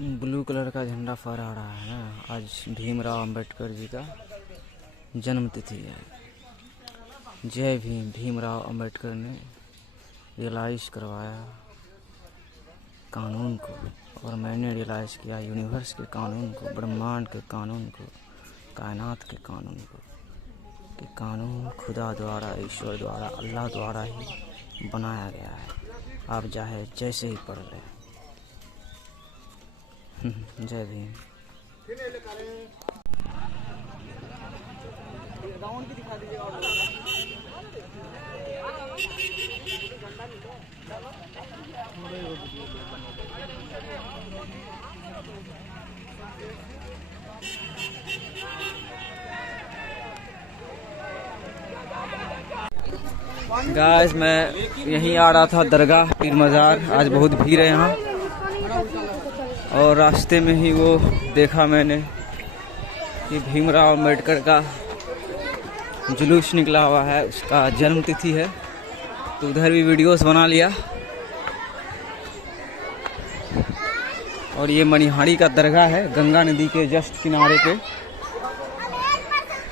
Blue colour का झंडा फहरा रहा है ना। आज भीमराव अंबेडकर जी का जन्म तिथि है। जय भीम। भीमराव अंबेडकर ने रियलाइज़ करवाया कानून को, और मैंने रियलाइज़ किया यूनिवर्स के कानून को, ब्रह्मांड के कानून को, कायनात के कानून को, कि कानून खुदा द्वारा, ईश्वर द्वारा, अल्लाह द्वारा ही बनाया गया है। आप चाहे जैसे ही पढ़ लें। जय भीम। गाइस, मैं यहीं आ रहा था दरगाह पीर मज़ार। आज बहुत भीड़ है यहाँ, और रास्ते में ही वो देखा मैंने कि भीमराव अंबेडकर का जुलूस निकला हुआ है, उसका जन्म तिथि है, तो उधर भी वीडियोस बना लिया। और ये मनिहारी का दरगाह है, गंगा नदी के जस्ट किनारे पे।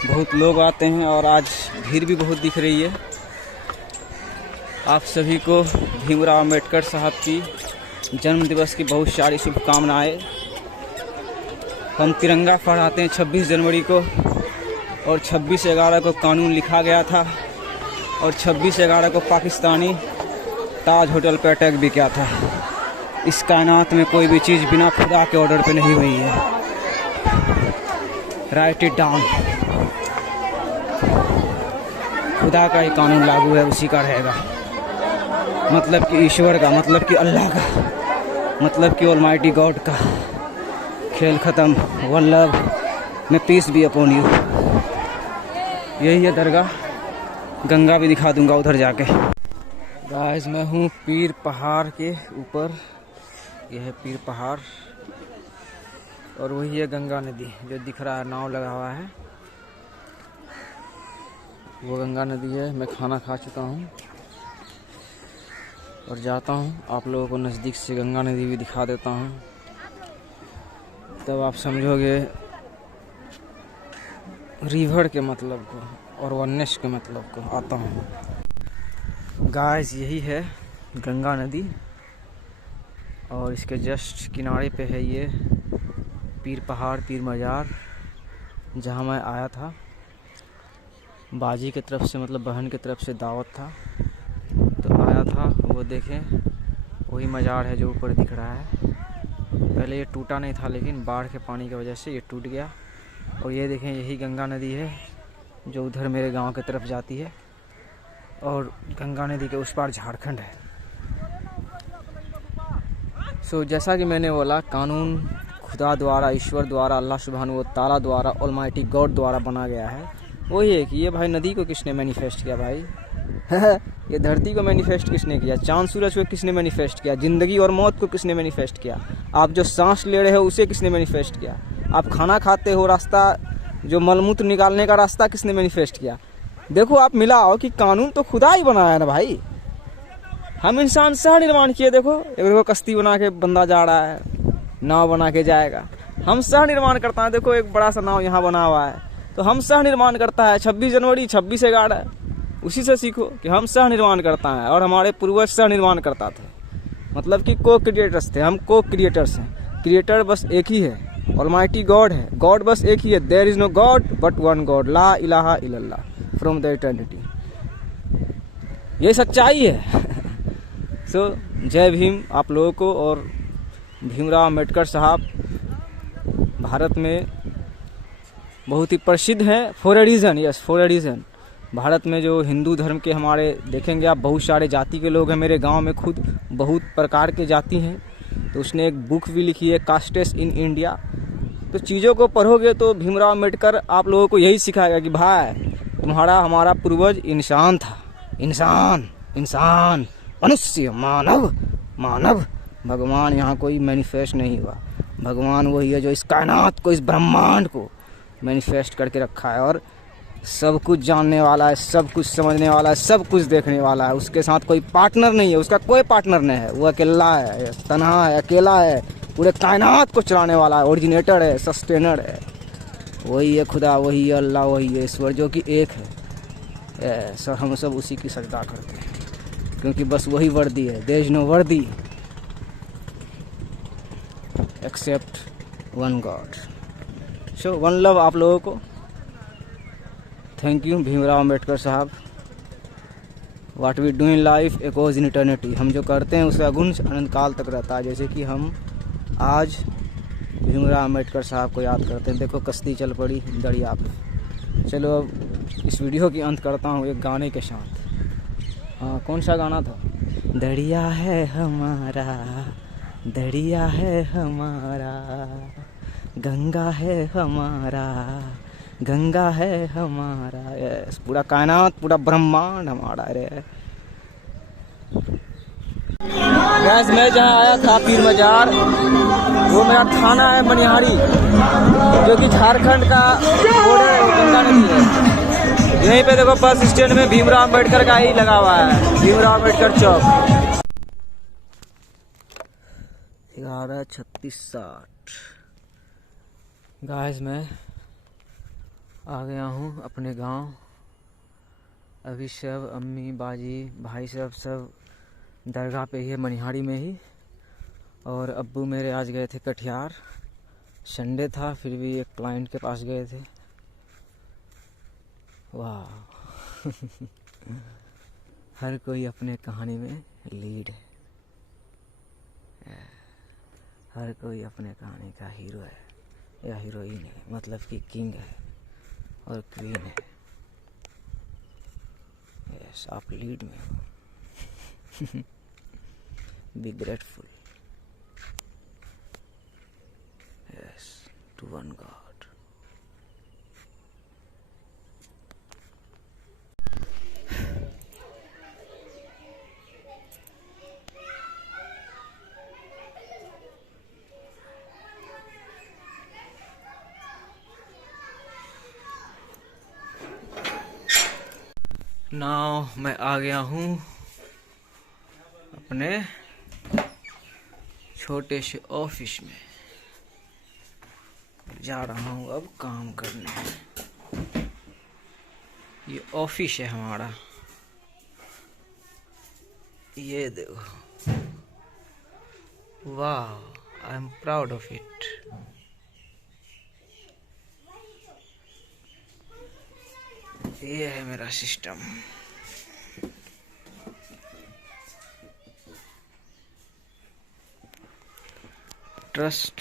बहुत लोग आते हैं और आज भीड़ भी बहुत दिख रही है। आप सभी को भीमराव अंबेडकर साहब की जन्म दिवस की बहुत सारी शुभकामनाएं। हम तिरंगा फहराते हैं 26 जनवरी को, और 26/11 को कानून लिखा गया था, और 26/11 को पाकिस्तानी ताज होटल पर अटैक भी किया था। इस कायनात में कोई भी चीज़ बिना खुदा के ऑर्डर पे नहीं हुई है। Right it down. खुदा का ही कानून लागू है, उसी का रहेगा। मतलब कि ईश्वर का, मतलब कि अल्लाह का, मतलब कि ऑलमाइटी गॉड का। खेल ख़त्म। वन लव में पीस बी अपॉन यू। यही है दरगाह। गंगा भी दिखा दूंगा उधर जाके। गाइस, मैं हूँ पीर पहाड़ के ऊपर। यह है पीर पहाड़, और वही है गंगा नदी जो दिख रहा है, नाव लगा हुआ है, वो गंगा नदी है। मैं खाना खा चुका हूँ और जाता हूँ, आप लोगों को नज़दीक से गंगा नदी भी दिखा देता हूँ, तब आप समझोगे रिवर के मतलब को और वननेस के मतलब को। आता हूँ। गाइस, यही है गंगा नदी, और इसके जस्ट किनारे पे है ये पीर पहाड़, पीर मज़ार, जहाँ मैं आया था। बाजी की तरफ से, मतलब बहन की तरफ से दावत था, तो आया था। वो देखें, वही मज़ार है जो ऊपर दिख रहा है। पहले ये टूटा नहीं था, लेकिन बाढ़ के पानी की वजह से ये टूट गया। और ये देखें, यही गंगा नदी है जो उधर मेरे गांव की तरफ जाती है, और गंगा नदी के उस पार झारखंड है। सो जैसा कि मैंने बोला, कानून खुदा द्वारा, ईश्वर द्वारा, अल्लाह सुब्हानहू व तआला द्वारा, ऑलमाइटी गॉड द्वारा बना गया है। वही है कि ये भाई नदी को किसने मैनिफेस्ट किया भाई? ये धरती को मैनिफेस्ट किसने किया? चांद सूरज को किसने मैनिफेस्ट किया? ज़िंदगी और मौत को किसने मैनिफेस्ट किया? आप जो सांस ले रहे हो उसे किसने मैनिफेस्ट किया? आप खाना खाते हो, रास्ता जो मलमूत्र निकालने का रास्ता किसने मैनिफेस्ट किया? देखो, आप मिलाओ कि कानून तो खुदा ही बनाया ना भाई। हम इंसान सह निर्माण किए। देखो कश्ती बना के बंदा जा रहा है, नाव बना के जाएगा। हम सह निर्माण करता है। देखो, एक बड़ा सा नाव यहाँ बना हुआ है, तो हम सह निर्माण करता है। 26 जनवरी, 26/11, उसी से सीखो कि हम सह निर्माण करता है, और हमारे पूर्वज सह निर्माण करता थे। मतलब कि को क्रिएटर्स थे, हम को क्रिएटर्स हैं। क्रिएटर बस एक ही है, ऑलमाइटी गॉड है। गॉड बस एक ही है। There is no god but one god, ला इलाहा इल्लल्लाह फ्रॉम द इटर्निटी। ये सच्चाई है। सो जय भीम आप लोगों को। और भीमराव अंबेडकर साहब भारत में बहुत ही प्रसिद्ध हैं, for a reason. Yes, for a reason. Bharat में जो हिंदू धर्म के हमारे देखेंगे आप, बहुत सारे जाति के लोग हैं। मेरे गांव में खुद बहुत प्रकार के जाति हैं। तो उसने एक बुक भी लिखी है, कास्टेस इन इंडिया। तो चीज़ों को पढ़ोगे तो भीमराव अंबेडकर आप लोगों को यही सिखाएगा कि भाई, तुम्हारा हमारा पूर्वज इंसान था। इंसान, इंसान, मनुष्य, मानव, मानव। भगवान यहाँ कोई मैनिफेस्ट नहीं हुआ। भगवान वही है जो इस कायनात को, इस ब्रह्मांड को मैनिफेस्ट करके रखा है, और सब कुछ जानने वाला है, सब कुछ समझने वाला है, सब कुछ देखने वाला है। उसके साथ कोई पार्टनर नहीं है, उसका कोई पार्टनर नहीं है। वो अकेला है, तन्हा है, अकेला है, पूरे कायनात को चलाने वाला है, ओरिजिनेटर है, सस्टेनर है। वही है खुदा, वही है अल्लाह, वही है ईश्वर जो कि एक है। सर हम सब उसी की सजदा करते हैं क्योंकि बस वही वर्दी है। देयर इज नो वर्दी except one God. So one love आप लोगों को। थैंक यू भीमराव अम्बेडकर साहब। What we do in life echoes in eternity. हम जो करते हैं उसका गुण अनंत काल तक रहता है। जैसे कि हम आज भीमराव अम्बेडकर साहब को याद करते हैं। देखो कश्ती चल पड़ी दरिया पे। चलो अब इस वीडियो की अंत करता हूँ एक गाने के साथ। हाँ कौन सा गाना था? दरिया है हमारा, दरिया है हमारा, गंगा है हमारा, गंगा है हमारा। यस, पूरा कायनात, पूरा ब्रह्मांड हमारा। अरे गैस मैं जहाँ आया था पीर मजार, वो मेरा थाना है मनिहारी, जो कि झारखंड का बॉर्डर है, गंगा नदी है। यहीं पे देखो बस स्टैंड में भीमराव अम्बेडकर का ही लगा हुआ है, भीमराव अम्बेडकर चौक। 11:36 गाइस मैं आ गया हूँ अपने गांव। अभी सब अम्मी बाजी भाई सब दरगाह पे ही है मनिहारी में ही। और अब्बू मेरे आज गए थे कटिहार, संडे था फिर भी एक क्लाइंट के पास गए थे। वाह हर कोई अपने कहानी में लीड है। हर कोई अपने कहानी का हीरो है या हीरोइन है, मतलब कि किंग है और क्वीन है। यस, आप लीड में हो। Be grateful. Yes to one God. Now मैं आ गया हूँ अपने छोटे से ऑफिस में। जा रहा हूँ अब काम करने। ये ऑफिस है हमारा, ये देखो। वाह I am proud of it. ये है मेरा सिस्टम। ट्रस्ट